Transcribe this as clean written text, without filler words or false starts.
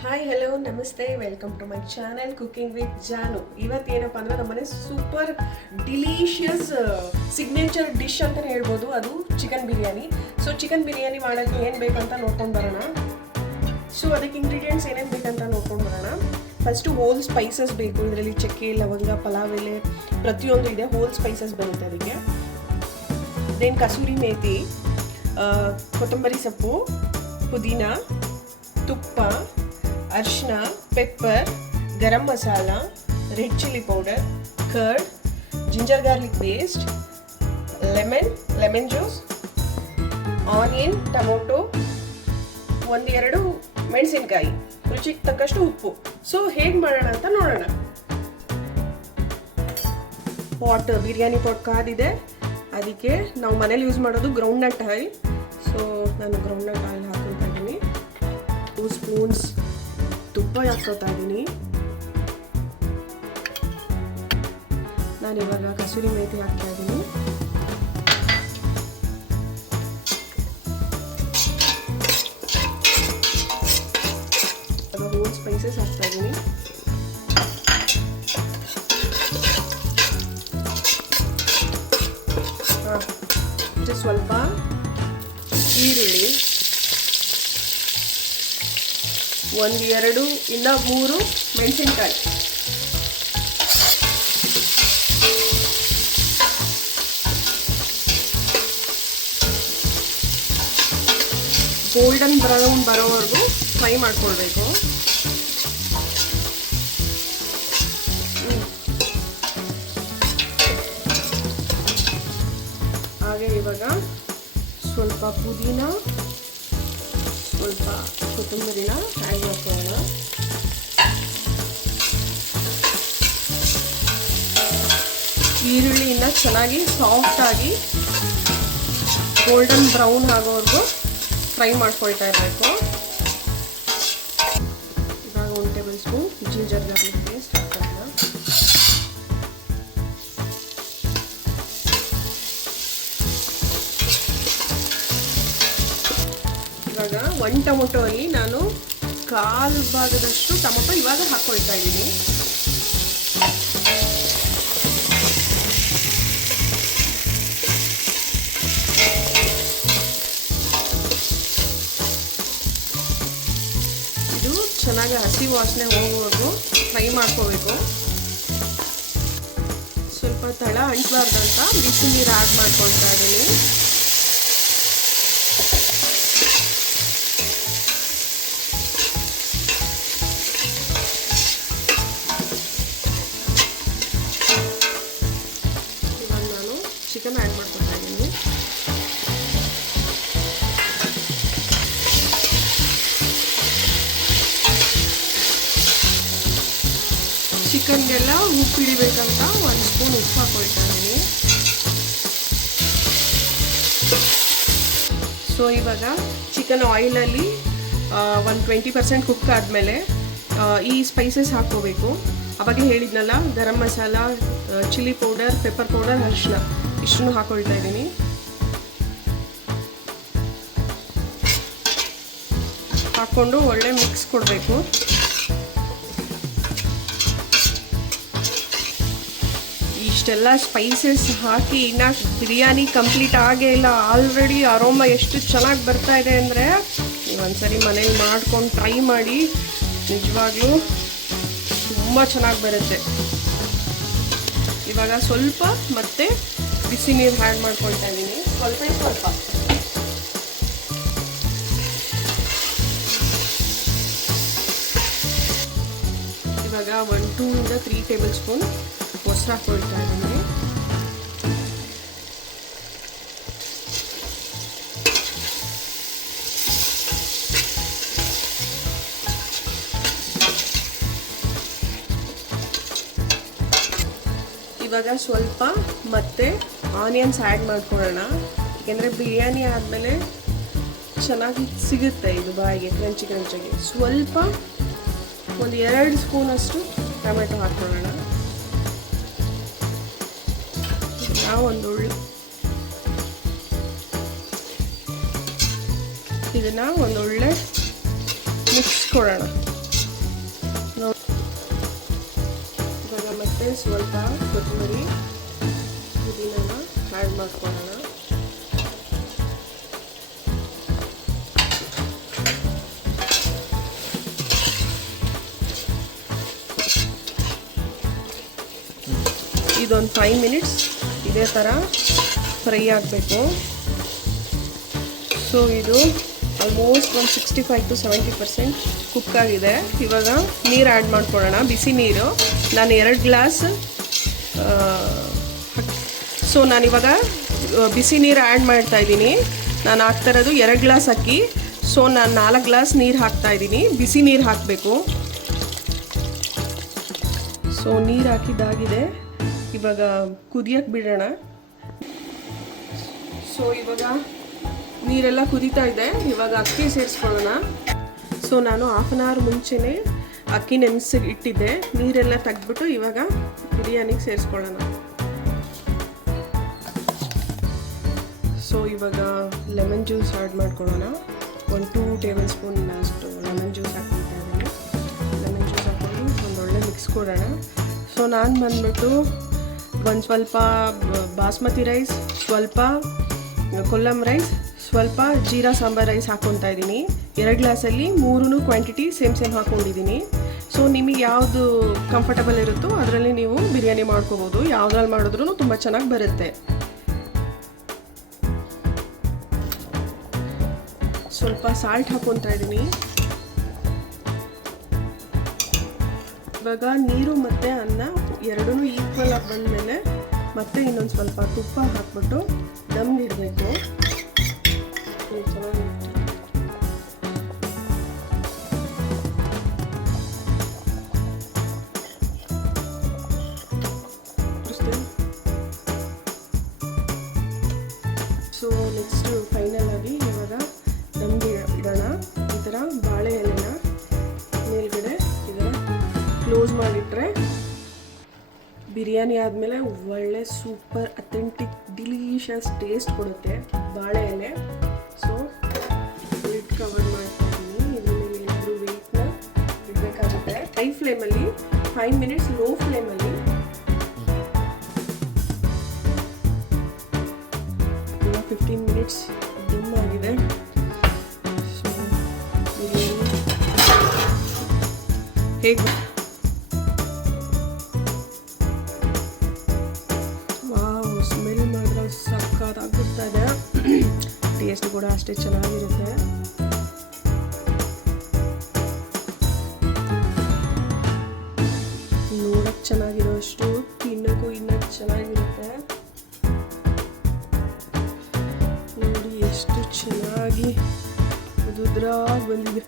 Hi hello ನಮಸ್ತೆ welcome to my channel cooking with Janu. ಇವತ್ತೇನಪ್ಪ ಅಂದ್ರೆ ನಮ್ಮನೆ ಸೂಪರ್ ಡಿಲೀಷಿಯಸ್ ಸಿಗ್ನೇಚರ್ ಡಿಶ್ ಅಂತಲೇ ಹೇಳ್ಬೋದು, ಅದು chicken biryani. So chicken biryani ಮಾಡೋಕ್ಕೆ ಏನು ಬೇಕಂತ ನೋಡ್ಕೊಂಡು ಬರೋಣ. ಸೊ ಅದಕ್ಕೆ ಇಂಗ್ರೀಡಿಯೆಂಟ್ಸ್ ಏನೇನು ಬೇಕಂತ ನೋಡ್ಕೊಂಡು ಬರೋಣ. ಫಸ್ಟು ಹೋಲ್ ಸ್ಪೈಸಸ್ ಬೇಕು. ಇದರಲ್ಲಿ ಚಕ್ಕೆ, ಲವಂಗ, ಪಲಾವ್ ಎಲೆ ಪ್ರತಿಯೊಂದು ಇದೆ. ಹೋಲ್ ಸ್ಪೈಸಸ್ ಬರುತ್ತೆ ಅದಕ್ಕೆ. ದೆನ್ ಕಸೂರಿ ಮೇಥಿ, ಕೊತ್ತಂಬರಿ ಸೊಪ್ಪು, ಪುದೀನ, ತುಪ್ಪ, ಅರಿಶಿನ, pepper, garam masala, red chilli powder, curd, ginger garlic paste, lemon juice, onion, tomato, ಒಂದೆರಡು ಮೆಣಸಿನ್ಕಾಯಿ, ರುಚಿಗೆ ತಕ್ಕಷ್ಟು ಉಪ್ಪು. ಸೊ ಹೇಗೆ ಮಾಡೋಣ ಅಂತ ನೋಡೋಣ. ಬಿರಿಯಾನಿ ಪಾಟ್ ಕಾದಿದೆ. ಅದಕ್ಕೆ ನಾವು ಮನೇಲಿ ಯೂಸ್ ಮಾಡೋದು ಗ್ರೌಂಡ್ ನಟ್ ಆಯಿಲ್. ಸೊ ನಾನು ಗ್ರೌಂಡ್ ನಟ್ ಆಯಿಲ್ ಹಾಕೊಳ್ತಾ ಇದ್ದೀನಿ. 2 ಸ್ಪೂನ್ಸ್ ತುಪ್ಪ ಹಾಕ್ಕೊತಾ ಇದ್ದೀನಿ. ನಾನಿವಾಗ ಕಸೂರಿ ಮೇಥಿ ಹಾಕ್ತಾ ಇದ್ದೀನಿ. ಹೋಲ್ ಸ್ಪೈಸಸ್ ಹಾಕ್ತಾ ಇದ್ದೀನಿ. ಸ್ವಲ್ಪ ಈರುಳ್ಳಿ, 1-2 ಇಲ್ಲ 3 ಮೆಣಸಿನ್ಕಾಯಿ, ಗೋಲ್ಡನ್ ಬ್ರೌನ್ ಬರೋವರೆಗೂ ಫ್ರೈ ಮಾಡ್ಕೊಳ್ಬೇಕು. ಹಾಗೆ ಇವಾಗ ಸ್ವಲ್ಪ ಪುದೀನ, ಸ್ವಲ್ಪ ಕೊತ್ತಂಬರಿನ ಆ್ಯಡ್ ಮಾಡ್ಕೊಳ್ಳೋಣ. ಈರುಳ್ಳಿಯಿಂದ ಚೆನ್ನಾಗಿ ಸಾಫ್ಟಾಗಿ ಗೋಲ್ಡನ್ ಬ್ರೌನ್ ಆಗೋವರೆಗೂ ಫ್ರೈ ಮಾಡ್ಕೊಳ್ತಾ ಇರಬೇಕು. ಇವಾಗ 1 table spoon ginger garlic paste ಹಾಕೋಣ. ಇವಾಗ 1 ಟೊಮೊಟೊ ಅಲ್ಲಿ ನಾನು 1/4 ಭಾಗದಷ್ಟು ಟೊಮೊಟೊ ಇವಾಗ ಹಾಕೊಳ್ತಾ ಇದ್ದೀನಿ. ಇದು ಚೆನ್ನಾಗಿ ಹಸಿ ವಾಸನೆ ಹೋಗುವವರೆಗೂ ಫ್ರೈ ಮಾಡ್ಕೋಬೇಕು. ಸ್ವಲ್ಪ ತಳ ಅಂಟಬಾರ್ದಂತ ಬಿಸಿ ನೀರು ಆ್ಯಡ್ ಮಾಡ್ಕೊಳ್ತಾ ಇದ್ದೀನಿ. ಚಿಕನ್ ಆ್ಯಡ್ ಮಾಡ್ಕೊತಾ ಇದ್ದೀನಿ. ಚಿಕನ್ಗೆಲ್ಲ ಉಪ್ಪು ಹಿಡಿಬೇಕಂತ 1 ಸ್ಪೂನ್ ಉಪ್ಪು ಹಾಕೊಳ್ತಾ ಇದ್ದೀನಿ. ಸೊ ಇವಾಗ ಚಿಕನ್ ಆಯಿಲಲ್ಲಿ 20% ಕುಕ್ ಆದಮೇಲೆ ಈ ಸ್ಪೈಸಸ್ ಹಾಕ್ಕೋಬೇಕು. ಅವಾಗ ಹೇಳಿದ್ನಲ್ಲ, garam masala, chilli powder, pepper powder, ಅರಿಶಿನ ಇಷ್ಟನ್ನು ಹಾಕೊಳ್ತಾ ಇದ್ದೀನಿ. ಹಾಕ್ಕೊಂಡು ಒಳ್ಳೆ ಮಿಕ್ಸ್ ಕೊಡಬೇಕು. ಇಷ್ಟೆಲ್ಲ ಸ್ಪೈಸಸ್ ಹಾಕಿ ಇನ್ನು ಬಿರಿಯಾನಿ ಕಂಪ್ಲೀಟ್ ಆಗೇ ಇಲ್ಲ. ಆಲ್ರೆಡಿ ಅರೋಮ ಎಷ್ಟು ಚೆನ್ನಾಗಿ ಬರ್ತಾ ಇದೆ ಅಂದರೆ, ನೀವು ಒಂದ್ಸರಿ ಮನೇಲಿ ಮಾಡ್ಕೊಂಡು ಟ್ರೈ ಮಾಡಿ. ನಿಜವಾಗ್ಲೂ ತುಂಬ ಚೆನ್ನಾಗಿ ಬರುತ್ತೆ. ಇವಾಗ ಸ್ವಲ್ಪ ಮತ್ತೆ ಬಿಸಿ ನೀರು ಆ್ಯಡ್ ಮಾಡ್ಕೊಳ್ತಾ ಇದ್ದೀನಿ. ಸ್ವಲ್ಪ ಇವಾಗ 1-2 ಇಂದ 3 ಟೇಬಲ್ ಸ್ಪೂನ್ ಮೊಸರು ಹಾಕ್ಕೊಳ್ತಾ ಇದ್ದೀನಿ. ಇವಾಗ ಸ್ವಲ್ಪ ಮತ್ತೆ ಆನಿಯನ್ಸ್ ಆ್ಯಡ್ ಮಾಡ್ಕೊಳ್ಳೋಣ. ಏಕೆಂದರೆ ಬಿರಿಯಾನಿ ಆದಮೇಲೆ ಚೆನ್ನಾಗಿ ಸಿಗುತ್ತೆ ಇದು ಬಾಯಿಗೆ ಕ್ರಂಚಿಗೆ. ಸ್ವಲ್ಪ 1-2 ಸ್ಪೂನಷ್ಟು ಟೊಮೆಟೊ ಹಾಕ್ಕೊಳ್ಳೋಣ. ಇದನ್ನು ಒಂದೊಳ್ಳೆ ಮಿಕ್ಸ್ ಕೊಡೋಣ. ಸ್ವಲ್ಪ ಕೊತ್ತಂಬರಿ ಪುದೀನನ ಆ್ಯಡ್ ಮಾಡ್ಕೊಳ್ಳೋಣ. ಇದೊಂದು 5 ಮಿನಿಟ್ಸ್ ಇದೇ ಥರ ಫ್ರೈ ಆಗಬೇಕು. ಸೊ ಇದು ಆಲ್ಮೋಸ್ಟ್ ಒಂದು 65 to 70% ಕುಕ್ ಆಗಿದೆ. ಇವಾಗ ನೀರು ಆ್ಯಡ್ ಮಾಡ್ಕೊಳ್ಳೋಣ, ಬಿಸಿ ನೀರು. ನಾನು 2 ಗ್ಲಾಸ್ ಸೊ ನಾನಿವಾಗ ಬಿಸಿ ನೀರು ಆ್ಯಡ್ ಮಾಡ್ತಾಯಿದ್ದೀನಿ. ನಾನು ಹಾಕ್ತಾ ಇರೋದು 2 ಗ್ಲಾಸ್ ಅಕ್ಕಿ. ಸೊ ನಾನು 4 ಗ್ಲಾಸ್ ನೀರು ಹಾಕ್ತಾಯಿದ್ದೀನಿ. ಬಿಸಿ ನೀರು ಹಾಕಬೇಕು. ಸೊ ನೀರು ಹಾಕಿದ್ದಾಗಿದೆ. ಇವಾಗ ಕುದಿಯಕ್ಕೆ ಬಿಡೋಣ. ಸೊ ಇವಾಗ ನೀರೆಲ್ಲ ಕುದೀತಾ ಇದೆ. ಇವಾಗ ಅಕ್ಕಿ ಸೇರಿಸ್ಕೊಳ್ಳೋಣ. ಸೊ ನಾನು 1/2 hour ಮುಂಚೆನೇ ಅಕ್ಕಿ ನೆನೆಸಿ ಇಟ್ಟಿದ್ದೆ. ನೀರೆಲ್ಲ ತೆಗೆದ್ಬಿಟ್ಟು ಇವಾಗ ಬಿರಿಯಾನಿಗೆ ಸೇರಿಸ್ಕೊಳ್ಳೋಣ. ಸೊ ಇವಾಗ ಲೆಮನ್ ಜ್ಯೂಸ್ ಆ್ಯಡ್ ಮಾಡ್ಕೊಳ್ಳೋಣ. 1-2 ಟೇಬಲ್ ಸ್ಪೂನ್ ಅಷ್ಟು ಲೆಮನ್ ಜ್ಯೂಸ್ ಹಾಕ್ಕೊಳ್ತಾ ಇದ್ದೀನಿ. ಲೆಮನ್ ಜ್ಯೂಸ್ ಹಾಕ್ಕೊಂಡು ಒಂದೊಳ್ಳೆ ಮಿಕ್ಸ್ ಕೊಡೋಣ. ಸೊ ನಾನು ಬಂದ್ಬಿಟ್ಟು ಒಂದು ಸ್ವಲ್ಪ ಬಾಸ್ಮತಿ ರೈಸ್, ಸ್ವಲ್ಪ ಕೊಲ್ಲಂ ರೈಸ್, ಸ್ವಲ್ಪ ಜೀರಾ ಸಾಂಬಾರ್ ರೈಸ್ ಹಾಕ್ಕೊತಾ ಇದ್ದೀನಿ. 2 ಗ್ಲಾಸಲ್ಲಿ 3 ಕ್ವಾಂಟಿಟಿ ಸೇಮ್ ಹಾಕ್ಕೊಂಡಿದ್ದೀನಿ. ಸೊ ನಿಮಗೆ ಯಾವುದು ಕಂಫರ್ಟಬಲ್ ಇರುತ್ತೋ ಅದರಲ್ಲಿ ನೀವು ಬಿರಿಯಾನಿ ಮಾಡ್ಕೋಬೋದು. ಯಾವುದ್ರಲ್ಲಿ ಮಾಡಿದ್ರೂ ತುಂಬ ಚೆನ್ನಾಗಿ ಬರುತ್ತೆ. ಸ್ವಲ್ಪ ಸಾಲ್ಟ್ ಹಾಕ್ಕೊತಾ ಇದ್ದೀನಿ. ಇವಾಗ ನೀರು ಮತ್ತು ಅನ್ನ ಎರಡೂ ಈಕ್ವಲ್ ಆಗಿ ಬಂದಮೇಲೆ ಮತ್ತೆ ಇನ್ನೊಂದು ಸ್ವಲ್ಪ ತುಪ್ಪ ಹಾಕ್ಬಿಟ್ಟು ದಮ್ ಇಡಬೇಕು. ಸೊ ನೆಕ್ಸ್ಟ್ ಫೈನಲ್ ಆಗಿ ಇವಾಗ ದಮ್ ಇಡೋಣ. ಈ ಥರ ಬಾಳೆ ಎಲೆನ ಮೇಲ್ಗಡೆ ಇದರ ಕ್ಲೋಸ್ ಮಾಡಿಟ್ರೆ ಬಿರಿಯಾನಿ ಆದಮೇಲೆ ಒಳ್ಳೆ ಸೂಪರ್ ಅಥೆಂಟಿಕ್ ಡಿಲಿಷಿಯಸ್ ಟೇಸ್ಟ್ ಕೊಡುತ್ತೆ ಬಾಳೆ ಎಲೆ. ಸೊ ಲಿಡ್ ಕವರ್ ಮಾಡ್ತಾ ಇದ್ದೀನಿ. ಇದ್ರ ಮೇಲೆ ಏನಾದರೂ ವೆಯ್ಟ್ನ ಇಡಬೇಕಾಗುತ್ತೆ. ಹೈ ಫ್ಲೇಮಲ್ಲಿ 5 ಮಿನಿಟ್ಸ್, ಲೋ ಫ್ಲೇಮಲ್ಲಿ 15 ಮಿನಿಟ್ಸ್ ಡಿಮ್ ಆಗಿದೆ. ಸೊ ಬಿರಿಯಾನಿ ಹೇಗೆ ಸ್ಮೆಲ್ ಮಾಡಿದ್ರೆ ಸಕ್ಕತ್ತಾಗಿರ್ತದೆ. ಟೇಸ್ಟ್ ಕೂಡ ಅಷ್ಟೇ ಚೆನ್ನಾಗಿರುತ್ತೆ. ನೋಡಕ್ಕೆ ಚೆನ್ನಾಗಿರೋಷ್ಟು ತಿನ್ನೋಕ್ಕೂ ಇನ್ನೂ ಚೆನ್ನಾಗಿರುತ್ತೆ. ನೋಡಿ ಎಷ್ಟು ಚೆನ್ನಾಗಿ ಉದುದ್ರಾಗಿ ಬಂದಿದೆ.